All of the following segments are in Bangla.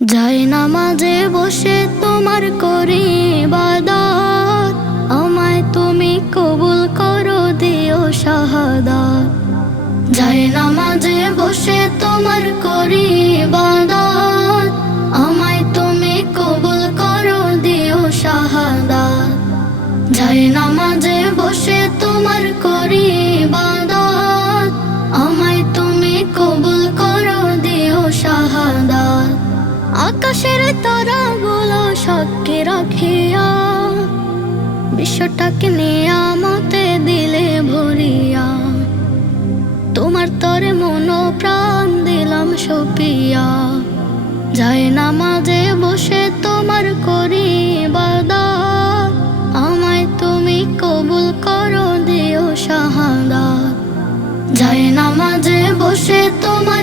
যাই নামাজে বসে তোমার করি বাদাত আমায় তুমি কবুল করো, দিও শাহাদাত। যাই নামাজে বসে তোমার করি বাদাত আমায় তুমি কবুল করো, দিও শাহাদাত। যাই নামাজে আকাশের তারাগুলো সাক্ষী রাখিয়া, বিশ্বটাকে নিয়ামতে দিলে ভরিয়া, তোমার তরে মন প্রাণ দিলাম সপিয়া। যাই নামাজে বসে তোমার করি বাদাত আমায় তুমি কবুল করো দিও শাহাদাত যাই নামাজে বসে তোমার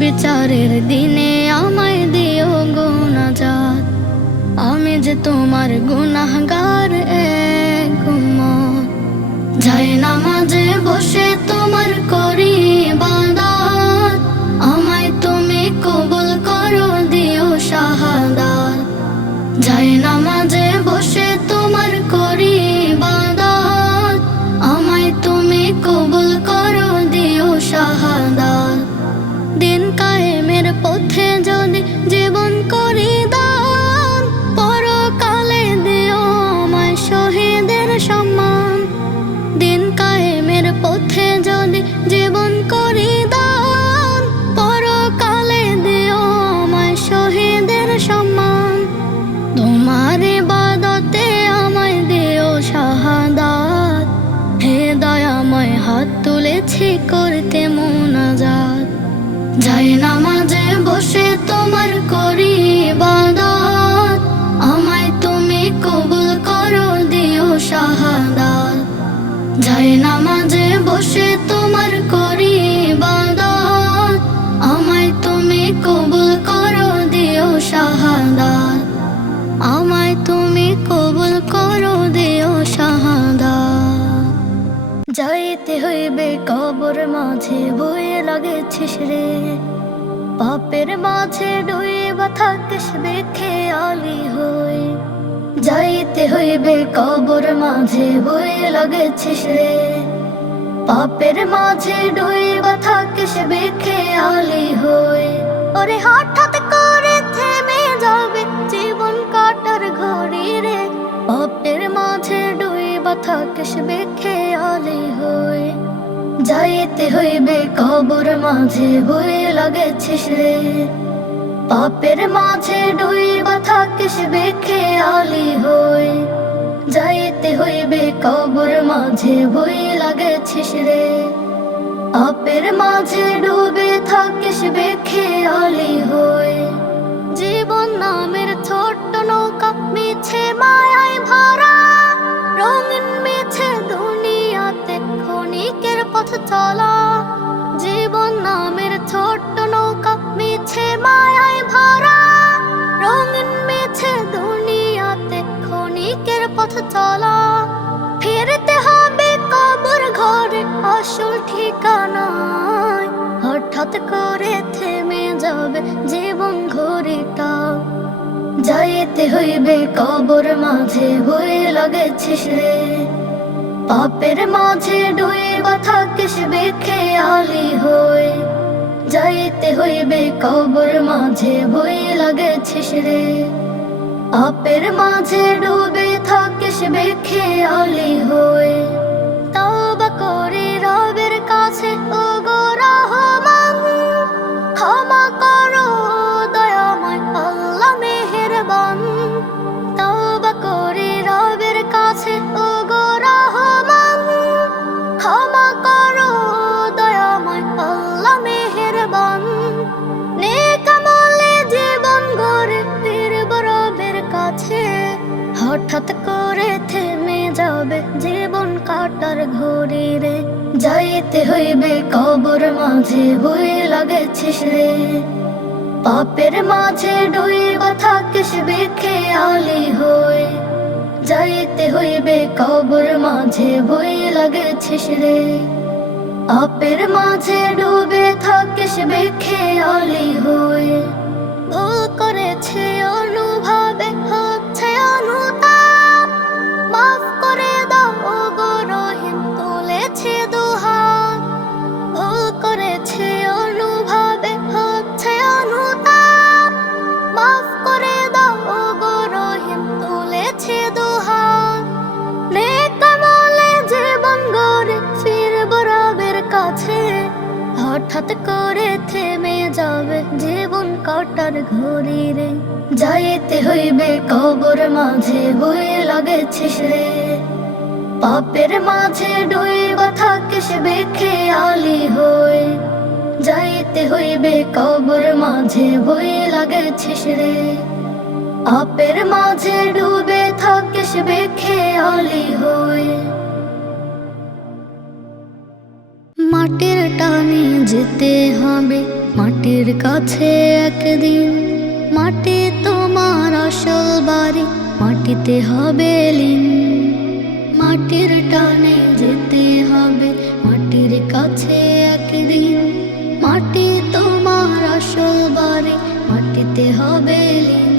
বিচারের দিনে আমায় দিও গুনাজাত আমি যে তোমার গুনাহগার যাই নামাজে বসে তোমার করি আমায় তুমি কবুল করো দিও যাই বসে যাইতে হইবে কবর মাঝে বয়ে লাগেছিস রে। পাপের মাঝে ডুইবা থাকিস বেখে আলি হই। যাইতে হইবে কবর মাঝে বয়ে লাগেছিস রে। পাপের মাঝে ডুইবা থাকিস বেখে আলি হই। ওরে হঠাৎ করে থেমে যাবে জীবন কাটার ঘড়ি রে। পাপের থাকিস বেখে আলি হই যাইতে হইবে কবর মাঝে বয়ে লাগেছিস রে। পাপের মাঝে ডুইবা থাকিস বেখে আলি হই যাইতে হইবে কবর মাঝে বয়ে লাগেছিস রে। পাপের মাঝে ডুবে থাকিস বেখে আলি চলা জীবন নামের ছোট্ট নৌকা, মিছে মায়ায় ভরা, রঙিন মিছে দুনিয়াতে ক্ষণিকের পথ চলা। ফিরতে হবে কবর ঘরে, আসল ঠিকানায়। হঠাৎ করে থেমে যাবে জীবন ঘড়িটা। যাইতে হইবে কবর মাঝে বয়ে লাগেছিস রে। পাপের মাঝে ডুইবা থাকিস খেয়ালি হই? যাইতে হইবে কবর মাঝে বই লাগেছিস রে। আপের মাঝে ডুবে থাকিস খেয়ালি আলি হঠাৎ করে থেমে যাবে জীবন কাটার ঘড়ি রে। যাইতে হইবে কবর মাঝে বই লাগেছিস রে। পাপের মাঝে ডুইবা থাকিস বেখে আলি হয়ে। যাইতে হইবে কবর মাঝে বই লাগেছিস রে। পাপের মাঝে ডুবে থাকিস বেখে আলি কাছে। হঠাৎ করে থেমে যাবে জীবন কাটার ঘড়ি রে। যাইতে হইবে কবর মাঝে বই লাগেছিস রে। পাপের মাঝে ডুইবা থাকিস বেখে আলি হয়ে। যাইতে হইবে কবর মাঝে বই লাগেছিস রে। পাপের মাঝে ডুবে থাকিস বেখে আলি হয়ে। মাটির টানে যেতে হবে। মাটির কাছে একদিন। মাটি তোমার আসল বাড়ি। মাটিতে হবে লীন। মাটির টানে যেতে হবে। মাটির কাছে একদিন। মাটি তোমার আসল বাড়ি। মাটিতে হবে লীন।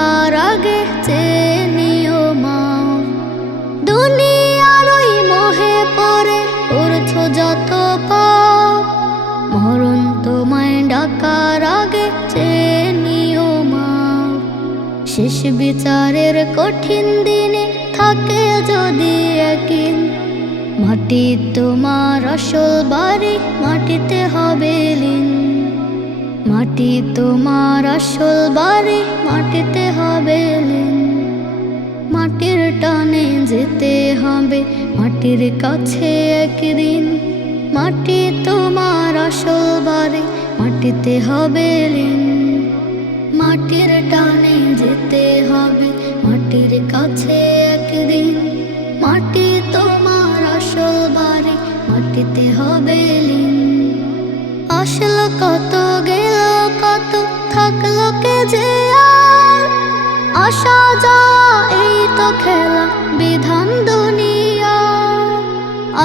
ডাকার আগে চেয়ে নিও মা। দুনিয়ার ওই মোহে পড়ে করছ যত পাপ। মরণ তোমায় ডাকার আগে চেয়ে নিও মা। শেষ বিচারের কঠিন দিনে থাকে যদি একদিন। মাটি তোমার আসল বাড়ি মাটিতে হবে লীন। মাটি তোমার আসল বাড়ি, মাটিতে হবে মাটির টানে যেতে হবে, মাটির কাছে একদিন। মাটি তোমার আসল বাড়ি, মাটিতে হবে মাটির টানে যেতে হবে, মাটির কাছে একদিন। মাটি তোমার আসল বাড়ি, মাটিতে হবে যে আসা যা এই তো খেলা বিধান দুনিয়া।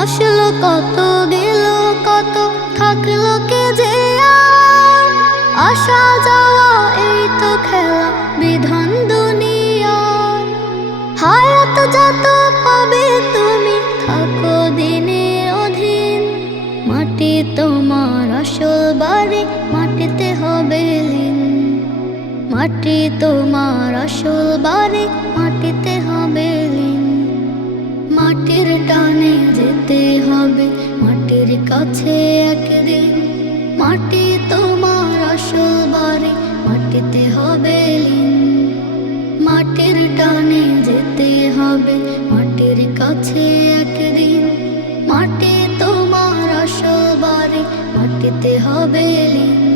আসলো কত গেল কত, থাকল কে যে আসা যাওয়া, এই তো খেলা তোমার আসল বাড়ি মাটিতে হবে মাটির টানে যেতে হবে, মাটির কাছে একদিন। মাটি তোমার আসল বাড়ি মাটিতে হবে মাটির টানে যেতে হবে, মাটির কাছে একদিন। মাটি তোমার আসল বাড়ি মাটিতে হবে লীন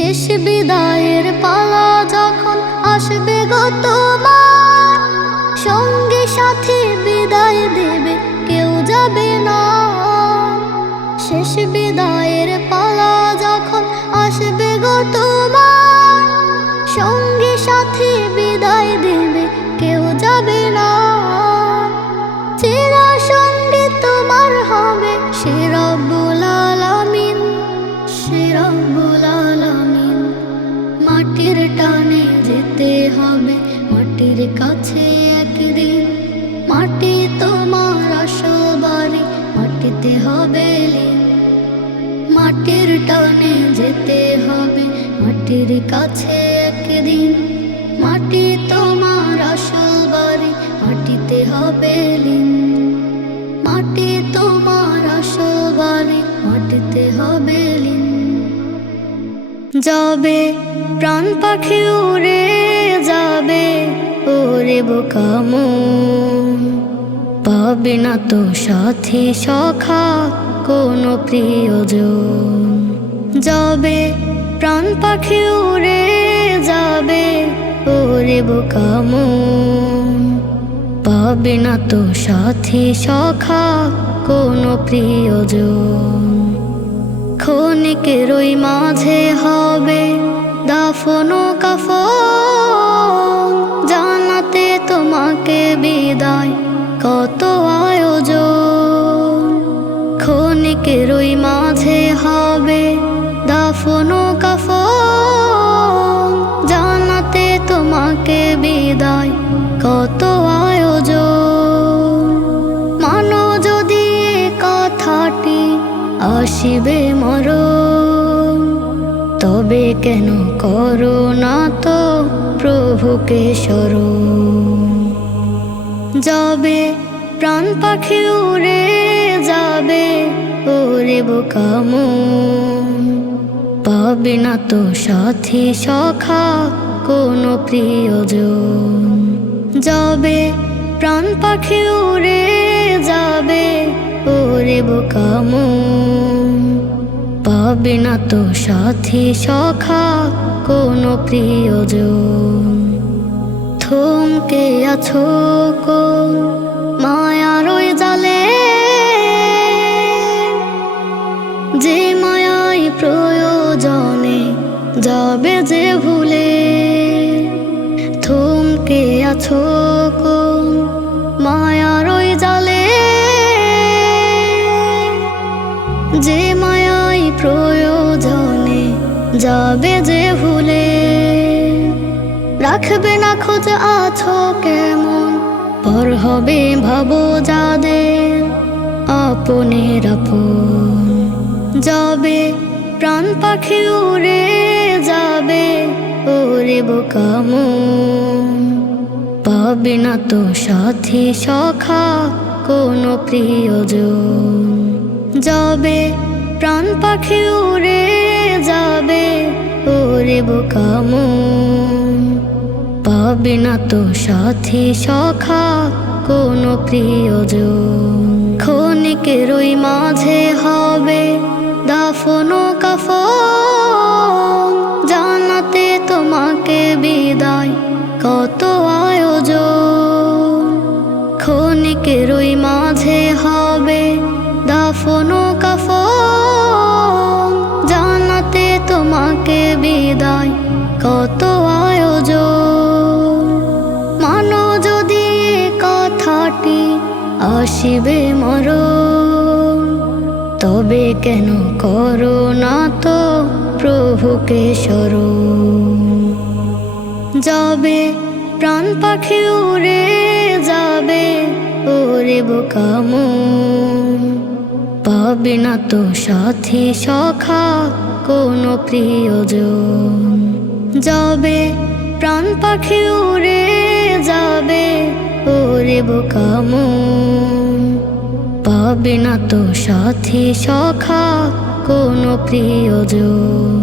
শেষ বিদায়ের পালা যখন আসবে গো তোমার, সঙ্গে সাথে বিদায় দেবে কেউ যাবে না। শেষ বিদায়ের পালা যখন আসবে গো তোমার, সঙ্গে সাথে বিদায় দেবে কেউ যাবে না। চিরা সঙ্গে তোমার হবে সে রব্বুল আলামিন, সে আলামিন মাটির টানে যেতে হবে, মাটির কাছে একদিন। মাটি তোমার বাড়ি, মাটিতে হবে মাটির টানে যেতে হবে, মাটির কাছে একদিন। মাটি তোমার বাড়ি, মাটিতে হবে মাটি তোমার বাড়ি, মাটিতে হবে যাবে, প্রাণ পাখি উড়ে যাবে, ওরে বোকা মন। পাবে না তো সাথী সখা, কোনো প্রিয়জন। যাবে, প্রাণ পাখি উড়ে যাবে, ওরে বোকা মন। পাবে না তো সাথী সখা, কোনো প্রিয়জন। ক্ষণিকের ওই মাঝে হবে দাফন কাফন জানাতে তোমাকে বিদায়। আসিবে মরণ। তবে কেন করো না তো প্রভুকে স্মরণ। যাবে প্রাণ পাখি উড়ে যাবে ওরে বোকা মন। পাবে না তো সাথী সখা কোনো প্রিয়জন। যাবে প্রাণ পাখি উড়ে যাবে ওরে বোকা মন। পাবে না তো সাথী সখা, কোনো প্রিয়জন। থমকে আছো কোন মায়ার ওই জালে? যে মায়াই প্রয়োজনে যাবে যে আছো কেমন? পর হবে ভাবো যাদের আপনের আপন। যাবে প্রাণ পাখি উড়ে যাবে, ওরে বোকা মন। পাবে না তো সাথী সখা কোনো প্রিয়জন। যাবে প্রাণ পাখি উড়ে যাবে, ওরে বোকা মন পাবে না তো সাথী সখা কোনো প্রিয়জন। ক্ষণিকের ওই মাঝে হবে দাফন কাফন। আসিবে মরণ। তবে কেন করো না তো প্রভুকে স্মরণ। যাবে প্রাণ পাখি উড়ে, যাবে ওরে বোকা মন। পাবে না তো সাথী সখা, কোনো প্রিয়জন। যাবে প্রাণ পাখি উড়ে, যাবে ওরে বোকা পাবে না তো সাথে সখা কোনো প্রিয়জন।